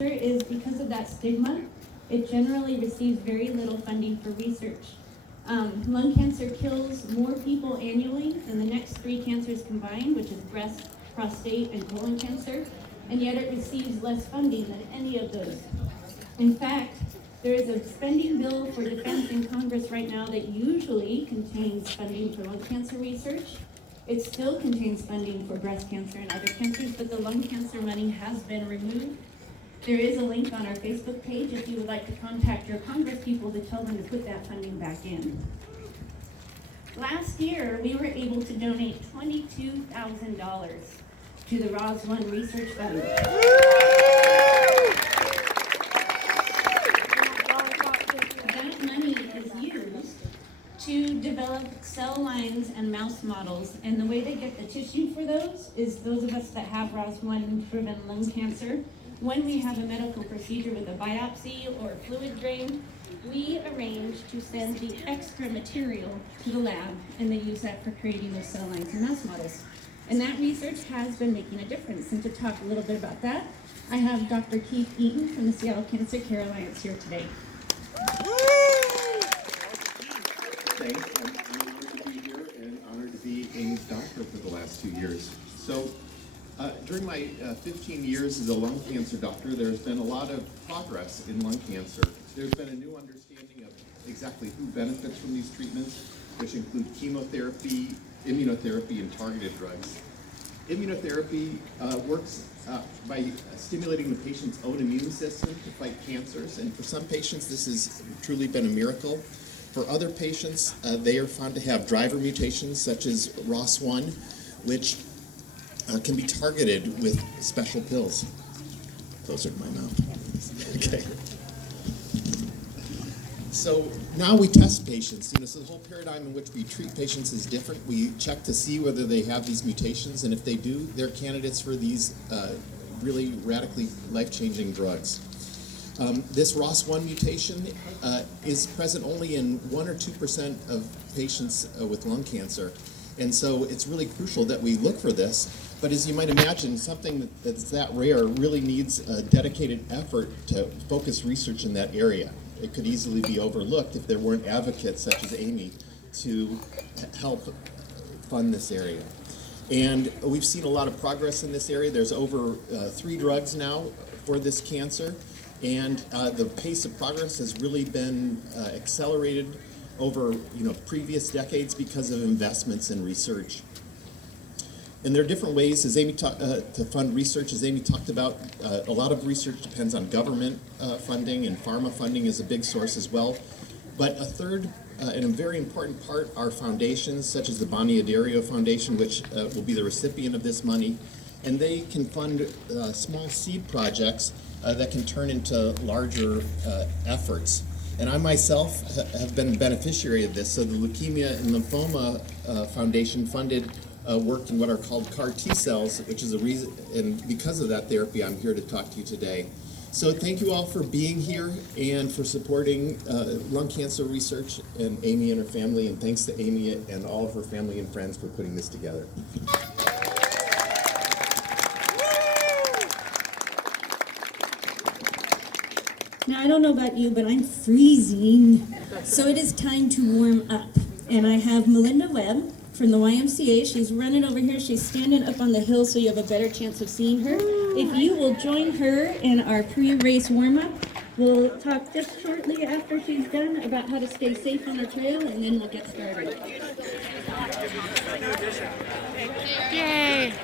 Is because of that stigma, it generally receives very little funding for research. Lung cancer kills more people annually than the next three cancers combined, which is breast, prostate, and colon cancer, and yet it receives less funding than any of those. In fact, there is a spending bill for defense in Congress right now that usually contains funding for lung cancer research. It still contains funding for breast cancer and other cancers, but the lung cancer money has been removed. There is a link on our Facebook page if you would like to contact your Congress people to tell them to put that funding back in. Last year, we were able to donate $22,000 to the ROS1 Research Fund. That money is used to develop cell lines and mouse models, and the way they get the tissue for those is those of us that have ROS1-driven lung cancer. When we have a medical procedure with a biopsy or a fluid drain, we arrange to send the extra material to the lab, and they use that for creating those cell lines and mouse models. And that research has been making a difference. And to talk a little bit about that, I have Dr. Keith Eaton from the Seattle Cancer Care Alliance here today. Thanks. I'm honored to be here and honored to be Amy's doctor for the last 2 years. So, during my 15 years as a lung cancer doctor, there's been a lot of progress in lung cancer. There's been a new understanding of exactly who benefits from these treatments, which include chemotherapy, immunotherapy, and targeted drugs. Immunotherapy works by stimulating the patient's own immune system to fight cancers, and for some patients this has truly been a miracle. For other patients, they are found to have driver mutations such as ROS1, which can be targeted with special pills. Closer to my mouth. Okay. So now we test patients. So the whole paradigm in which we treat patients is different. We check to see whether they have these mutations, and if they do, they're candidates for these really radically life-changing drugs. This ROS1 mutation is present only in 1 or 2% of patients with lung cancer. And so it's really crucial that we look for this. But as you might imagine, something that's that rare really needs a dedicated effort to focus research in that area. It could easily be overlooked if there weren't advocates such as Amy to help fund this area. And we've seen a lot of progress in this area. There's over 3 drugs now for this cancer. And the pace of progress has really been accelerated over previous decades because of investments in research. And there are different ways, as Amy to fund research. As Amy talked about, a lot of research depends on government funding, and pharma funding is a big source as well. But a third and a very important part are foundations, such as the Bani Adario Foundation, which will be the recipient of this money. And they can fund small seed projects that can turn into larger efforts. And I myself have been a beneficiary of this. So the Leukemia and Lymphoma Foundation funded work in what are called CAR T cells, which is a reason, and because of that therapy, I'm here to talk to you today. So thank you all for being here and for supporting lung cancer research and Amy and her family, and thanks to Amy and all of her family and friends for putting this together. Now, I don't know about you, but I'm freezing, so it is time to warm up. And I have Melinda Webb from the YMCA. She's running over here. She's standing up on the hill, so you have a better chance of seeing her. If you will join her in our pre-race warm-up, we'll talk just shortly after she's done about how to stay safe on our trail, and then we'll get started. Yay!